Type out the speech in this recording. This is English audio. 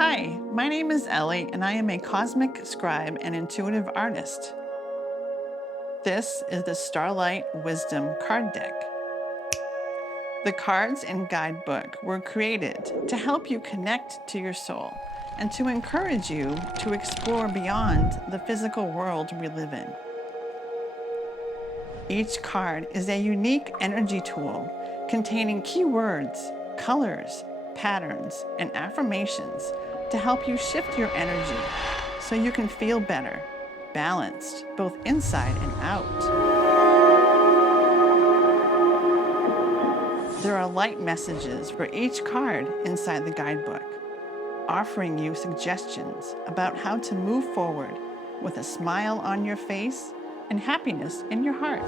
Hi, my name is Ellie, and I am a cosmic scribe and intuitive artist. This is the Starlight Wisdom card deck. The cards in Guidebook were created to help you connect to your soul and to encourage you to explore beyond the physical world we live in. Each card is a unique energy tool containing keywords, colors, patterns, and affirmations to help you shift your energy so you can feel better, balanced, both inside and out. There are light messages for each card inside the Guidebook, offering you suggestions about how to move forward with a smile on your face and happiness in your heart.